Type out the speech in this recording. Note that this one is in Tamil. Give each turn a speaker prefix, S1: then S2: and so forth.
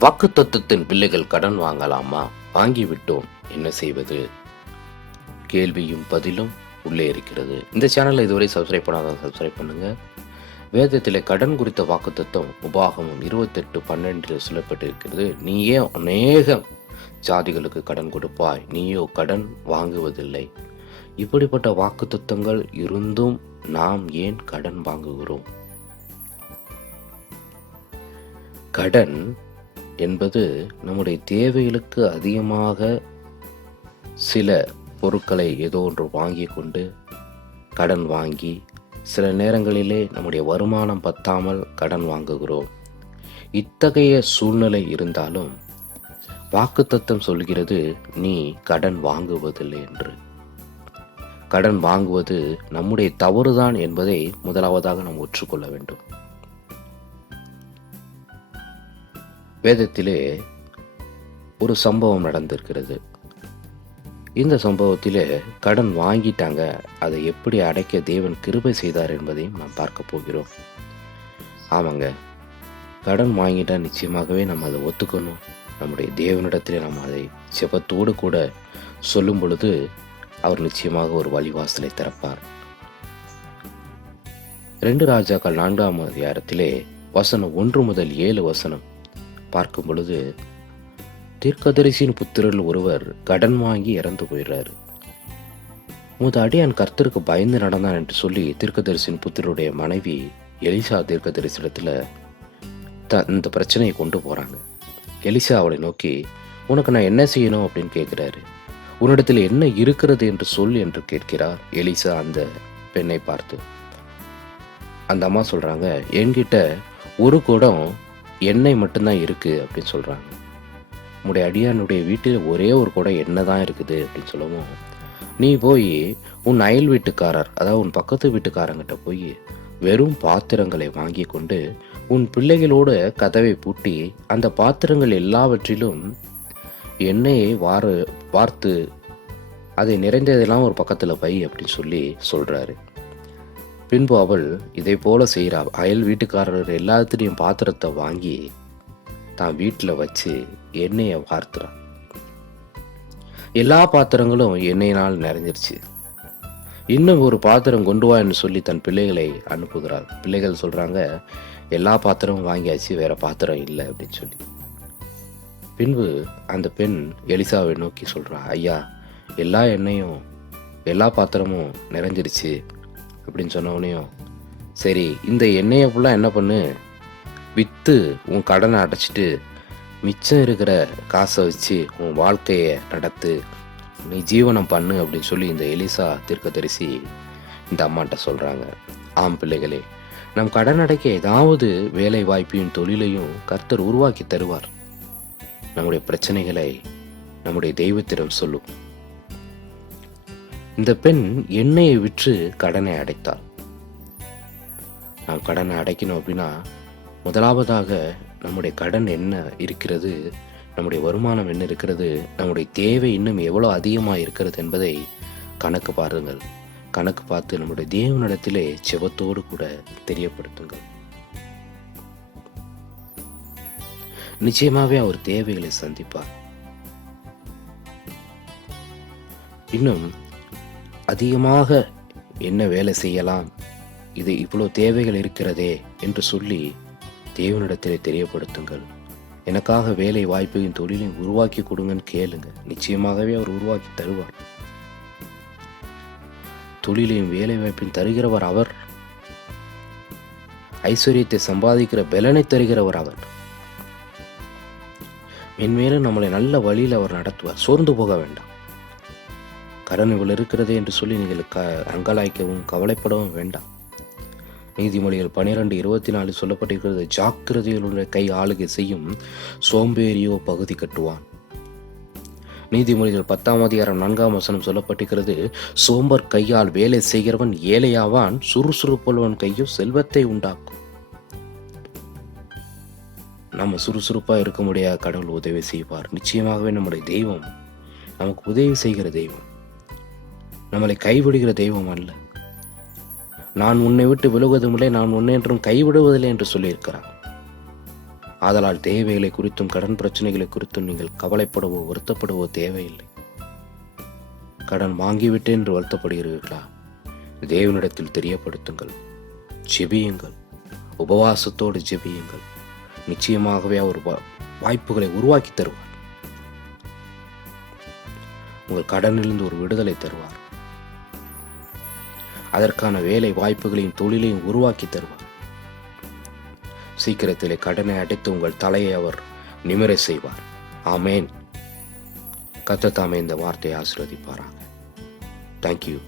S1: வாக்குத்தத்தத்தின் பிள்ளைகள் கடன் வாங்கலாமா? வாங்கிவிட்டோம். என்ன செய்வது? கேள்வியும் பதிலும் உள்ளே இருக்கிறது. இந்த சேனலை இதுவரை சப்ஸ்கிரைப் பண்ணாதான் சப்ஸ்கிரைப் பண்ணுங்க. வேதத்தில் கடன் குறித்த வாக்குத்தத்தம் உபாகமும் இருபத்தெட்டு பன்னெண்டில் சொல்லப்பட்டிருக்கிறது. நீயே அநேக ஜாதிகளுக்கு கடன் கொடுப்பாய். நீயோ கடன் வாங்குவதில்லை. இப்படிப்பட்ட வாக்குத்தத்தங்கள் இருந்தும் நாம் ஏன் கடன் வாங்குகிறோம்? கடன் என்பது நம்முடைய தேவைகளுக்கு அதிகமாக சில பொருட்களை ஏதோ ஒன்று வாங்கி கொண்டு கடன் வாங்கி சில நேரங்களிலே நம்முடைய வருமானம் பத்தாமல் கடன் வாங்குகிறோம். இத்தகைய சூழ்நிலை இருந்தாலும் வாக்குத்தத்தம் சொல்கிறது நீ கடன் வாங்குவதில்லை என்று. கடன் வாங்குவது நம்முடைய தவறுதான் என்பதை முதலாவதாக நாம் ஒற்றுக்கொள்ள வேண்டும். வேதத்திலே ஒரு சம்பவம் நடந்திருக்கிறது. இந்த சம்பவத்திலே கடன் வாங்கிட்டாங்க. அதை எப்படி அடைக்க தேவன் கிருபை செய்தார் என்பதையும் நாம் பார்க்க போகிறோம். ஆமாங்க. கடன் வாங்கிட்டால் நிச்சயமாகவே நம்ம அதை ஒத்துக்கணும். நம்முடைய தேவனிடத்திலே நம்ம அதை செபத்தோடு கூட சொல்லும் பொழுது அவர் நிச்சயமாக ஒரு வழிவாசலை திறப்பார். ரெண்டு ராஜாக்கள் நான்காம் அதிகாரத்திலே வசனம் ஒன்று முதல் ஏழு வசனம் பார்க்கும் பொழுது தீர்க்கதரிசியின் புத்திரர் ஒருவர் கடன் வாங்கி இறந்து போயிடுறாரு முத அடியான் கர்த்தருக்கு பயந்து நடந்தான் என்று சொல்லி தீர்க்கதரிசியின் புத்திரருடைய மனைவி எலிசா தீர்க்கதரிசிடத்துல த இந்த பிரச்சனையை கொண்டு போகிறாங்க எலிசா அவளை நோக்கி உனக்கு நான் என்ன செய்யணும்? அப்படின்னு கேட்குறாரு. உன்னிடத்தில் என்ன இருக்கிறது? என்று சொல் என்று கேட்கிறார் எலிசா அந்த பெண்ணை பார்த்து. அந்த அம்மா சொல்கிறாங்க என்கிட்ட ஒரு குடம் எண்ணெய் மட்டும்தான் இருக்குது அப்படின்னு சொல்கிறாங்க உங்களுடைய அடியானுடைய வீட்டில் ஒரே ஒரு குடம் எண்ணெய் தான் இருக்குது அப்படின்னு சொல்லவும் நீ போய் உன் அயல் வீட்டுக்காரர் அதாவது உன் பக்கத்து வீட்டுக்காரங்கிட்ட போய் வெறும் பாத்திரங்களை வாங்கி கொண்டு உன் பிள்ளைகளோட கதவை பூட்டி அந்த பாத்திரங்கள் எல்லாவற்றிலும் எண்ணெயை வார வார்த்து அதை நிறைந்ததெல்லாம் ஒரு பக்கத்தில் வை அப்படின்னு சொல்லி சொல்கிறாரு பின்பு அவள் இதை போல செய்கிறாள் அயல் வீட்டுக்காரர் எல்லாத்துலேயும் பாத்திரத்தை வாங்கி தான் வீட்டில் வச்சு எண்ணெயை வார்த்துறான் எல்லா பாத்திரங்களும் எண்ணெயினால் நிறைஞ்சிருச்சு. இன்னும் ஒரு பாத்திரம் கொண்டு வான்னு சொல்லி தன் பிள்ளைகளை அனுப்புகிறார் பிள்ளைகள் சொல்கிறாங்க எல்லா பாத்திரமும் வாங்கியாச்சு வேற பாத்திரம் இல்லை அப்படின்னு சொல்லி. பின்பு அந்த பெண் எலிசாவை நோக்கி சொல்கிறா ஐயா எல்லா எண்ணெயும் எல்லா பாத்திரமும் நிறைஞ்சிருச்சு. அப்படின்னு சொன்னவனையும் சரி இந்த எண்ணெயை ஃபுல்லாக என்ன பண்ணு? விற்று உன் கடனை அடைச்சிட்டு மிச்சம் இருக்கிற காசை வச்சு உன் வாழ்க்கையை நடத்து நீ ஜீவனம் பண்ணு அப்படின்னு சொல்லி இந்த எலிசா தீர்க்கதரிசி இந்த அம்மாட்ட சொல்கிறாங்க ஆம் பிள்ளைகளே நம் கடன் அடைக்க ஏதாவது வேலை வாய்ப்பையும் தொழிலையும் கர்த்தர் உருவாக்கி தருவார். நம்முடைய பிரச்சனைகளை நம்முடைய தெய்வத்திடம் சொல்லும். இந்த பெண் எண்ணெயை விற்று கடனை அடைத்தாள். நாம் கடனை அடைக்கணும் அப்படின்னா முதலாவதாக நம்முடைய கடன் என்ன இருக்கிறது நம்முடைய வருமானம் என்ன இருக்கிறது நம்முடைய தேவை இன்னும் எவ்வளோ அதிகமாக இருக்கிறது என்பதை கணக்கு பாருங்கள். கணக்கு பார்த்து நம்முடைய தேவனிடத்திலே செவத்தோடு கூட தெரியப்படுத்துங்கள். நிச்சயமாகவே அவர் தேவைகளை சந்திப்பார். இன்னும் அதிகமாக என்ன வேலை செய்யலாம்? இது இவ்வளோ தேவைகள் இருக்கிறதே என்று சொல்லி தேவனிடத்திலே தெரியப்படுத்துங்கள். எனக்காக வேலை வாய்ப்பையும் தொழிலையும் உருவாக்கி கொடுங்கன்னு கேளுங்க. நிச்சயமாகவே அவர் உருவாக்கி தருவார். தொழிலையும் வேலை வாய்ப்பையும் தருகிறவர் அவர். ஐஸ்வர்யத்தை சம்பாதிக்கிற பலனை தருகிறவர் அவர். மென்மேலும் நம்மளை நல்ல வழியில் அவர் நடத்துவார். சோர்ந்து போக வேண்டாம். கடன் இவ்வளவு இருக்கிறதே என்று சொல்லி நீங்கள் க அங்கலாய்க்கவும் கவலைப்படவும் வேண்டாம். நீதிமொழிகள் பனிரெண்டு இருபத்தி நாலு சொல்லப்பட்டிருக்கிறது. ஜாக்கிரதையிலுடைய கை ஆளுகை செய்யும் சோம்பேறியோ பகுதி கட்டுவான். நீதிமொழிகள் பத்தாம் அதிகாரம் நான்காம் வசனம் சொல்லப்பட்டிருக்கிறது. சோம்பர் கையால் வேலை செய்கிறவன் ஏழையாவான் சுறுசுறுப்புள்ளவன் கையோ செல்வத்தை உண்டாக்கும். நம்ம சுறுசுறுப்பாக இருக்க முடியாத கடவுள் உதவி செய்வார். நிச்சயமாகவே நம்முடைய தெய்வம் நமக்கு உதவி செய்கிற தெய்வம். நம்மளை கைவிடுகிற தெய்வம் அல்ல. நான் உன்னை விட்டு விலகுவதும் இல்லை நான் உன்னை என்றும் கைவிடுவதில்லை என்று சொல்லியிருக்கிறான் ஆதலால் தேவைகளை குறித்தும் கடன் பிரச்சனைகளை குறித்தும் நீங்கள் கவலைப்படவோ வருத்தப்படவோ தேவையில்லை. கடன் வாங்கிவிட்டேன் என்று வருத்தப்படுகிறீர்களா? தேவனிடத்தில் தெரியப்படுத்துங்கள் ஜெபியுங்கள் உபவாசத்தோடு ஜெபியுங்கள். நிச்சயமாகவே அவர் வா- வாய்ப்புகளை உருவாக்கி தருவார். உங்கள் கடனிலிருந்து ஒரு விடுதலை தருவார். அதற்கான வேலை வாய்ப்புகளையும் தொழிலையும் உருவாக்கி தருவார். சீக்கிரத்திலே கடனை அடைத்து உங்கள் தலையை அவர் நிமிர செய்வார். ஆமேன். கத்தத்தாமே இந்த வார்த்தையை ஆசீர்வதிப்பாராக. தேங்க்யூ